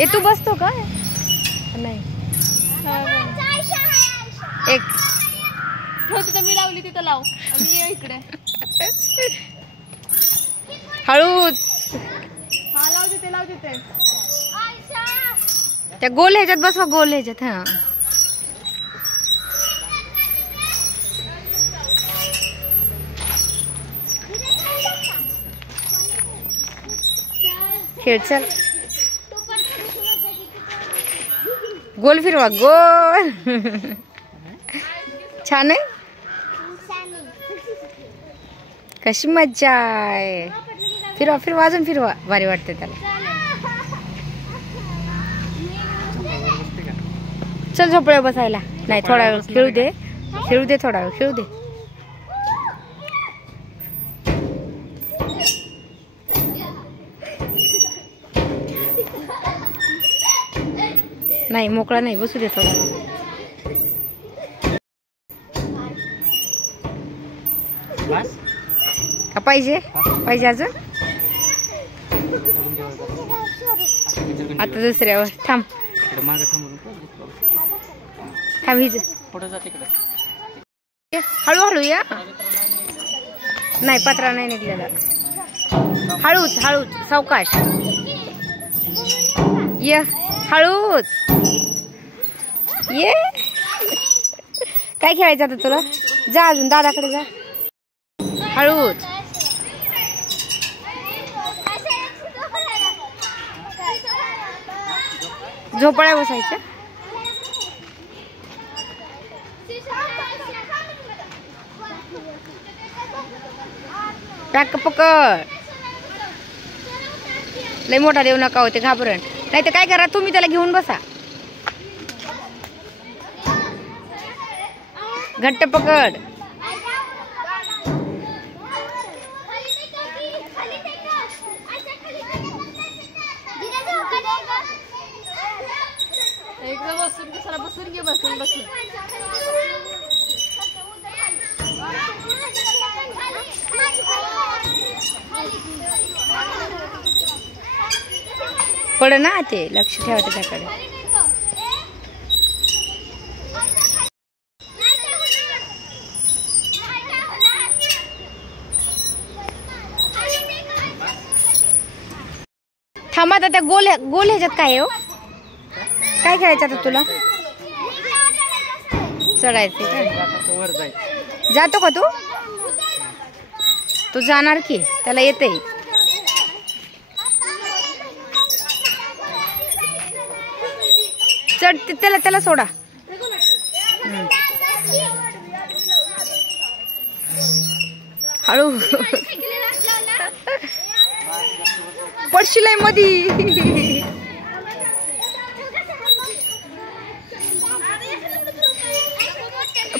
ए तू बसतो का? नाही एक तिथं मी लावली तिथं लाव आणि ये इकडे. हळूच. हा लाव तिथे लाव तिथे. त्या गोल ह्याच्यात बसवा गोल ह्याच्यात. हा खेळ चल. गोल फिरवा गोल. छान आहे. कशी मज्जा आहे. फिरवा फिरवा अजून फिरवा. भारी वाटते त्याला. चल झोपड्या बसायला. नाही थोडा वेळ खेळू दे. खेळू दे थोडा वेळ खेळू दे. नाही मोकळा नाही बसू दे थोडा. का पाहिजे पाहिजे अजून. आता दुसऱ्यावर थांब थांब. हिज हळूहळू या. नाही पत्रा नाही निघलेला. हळूच हळूच सावकाश ये. हळूच ये. काय खेळायचं आता तुला. जा अजून दादाकडे जा. हळूच. झोपड्या बसायच्या. टाक पकड. लय मोठा देऊ नका होते घाबरण. नाही तर काय करा तुम्ही त्याला घेऊन बसा. घट्ट पकड. एकदा बसून कशाला बसून घे. बसून बसून पड ना ते. लक्ष ठेवा त्याच्याकडे. थांबा आता. त्या गोल गोल ह्याच्यात काय हो. काय खेळायचं आता तुला. चढायचं का. जातो का तू. तू जाणार की त्याला येते. चढ त्याला त्याला सोडा. हळू पडशील मधी.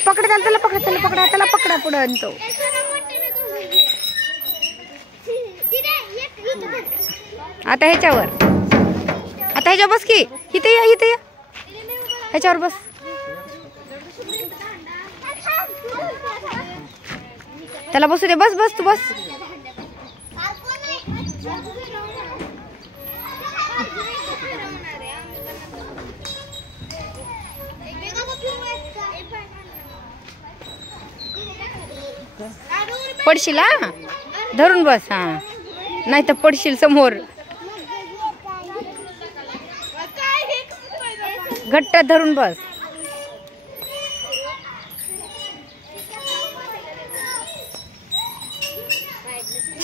पकडा त्याला पकडा त्याला पकडा त्याला पकडा पुढे आणतो. आता ह्याच्यावर. आता ह्याच्यावर बस की. इथे या इथे या. ह्याच्यावर बस. त्याला बसू दे. बस बस तू बस. पडशील हा. धरून बस. हा नाही तर पडशील समोर. घट्ट धरून बस.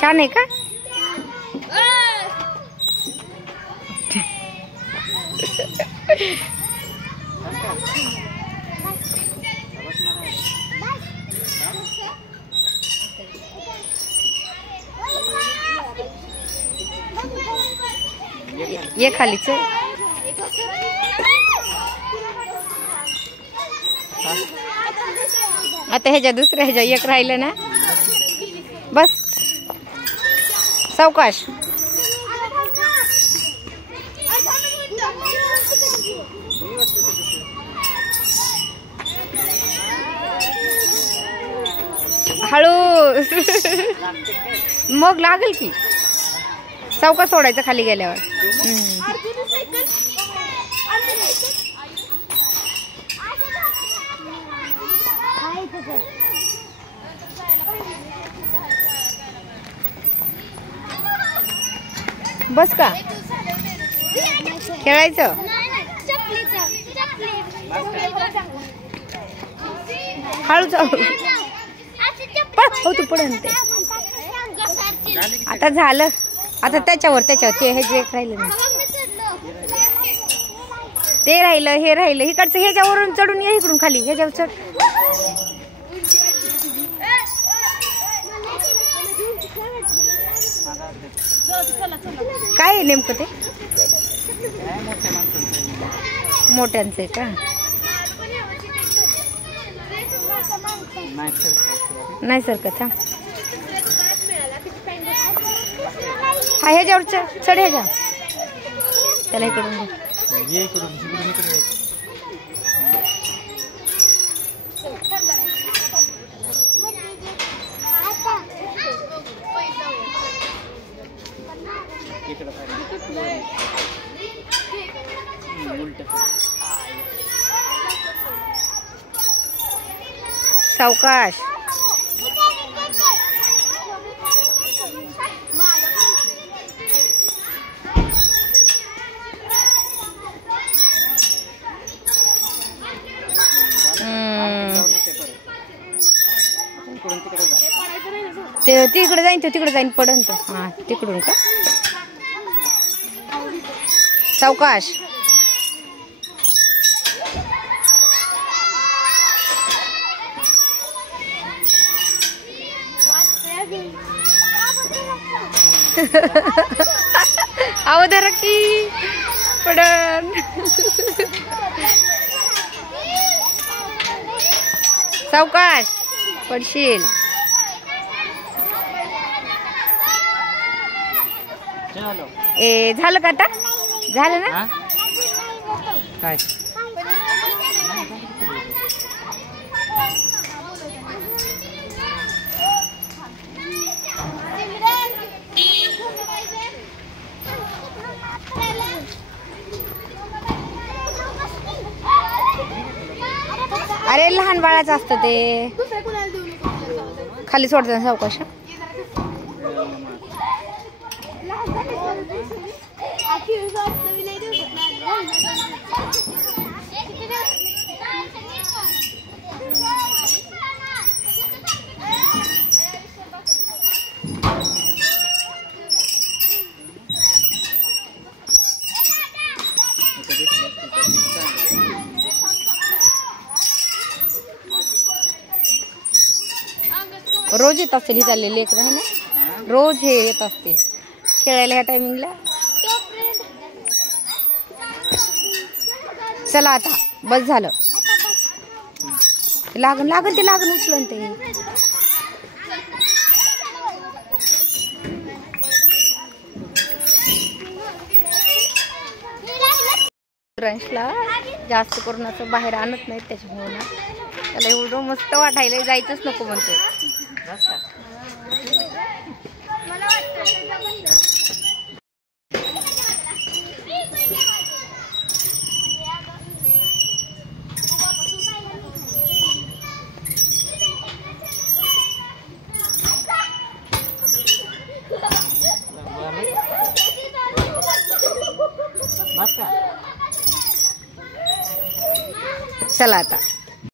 छान आहे का. ये खालीच. आता ह्याच्या दुसऱ्या ह्याच्या एक राहिलं ना. बस सावकाश. हळू. मग लागेल की. सावकाश सोडायचं खाली गेल्यावर. बस का खेळायचं. हळूच हो तू पुढे ते. आता झालं. आता त्याच्यावर ते हे जे राहिलं ना ते राहिलं, हे राहिलं. इकडचं ह्याच्यावरून चढून ये, इकडून खाली ह्याच्यावर चढ. काय आहे नेमकं ते? मोठ्यांचं आहे का? नाही सरकत. हा ह्याच्यावर चढ ह्याच्या. त्याला इकडून सावकाश. ते तिकडे जाईन, तो तिकडे जाईन पडन तो. हा तिकडून का? सावकाश. अवधार की पडन. सावकाश पडशील. ए झालं का आता? झालं ना? काय अरे लहान बाळाचं असतं ते. खाली सोडतात सावकाश. रोज येत असते चालले लेकर ना. रोज हे येत असते खेळायला ह्या टायमिंगला. चला आता बस झालं. लागन लागन ते लागन उचलन ते. रंशला जास्त करून असं बाहेर आणत नाहीत त्याच्यामुळे ना त्याला एवढं मस्त वाटायला जायचंच नको म्हणतो. चला आता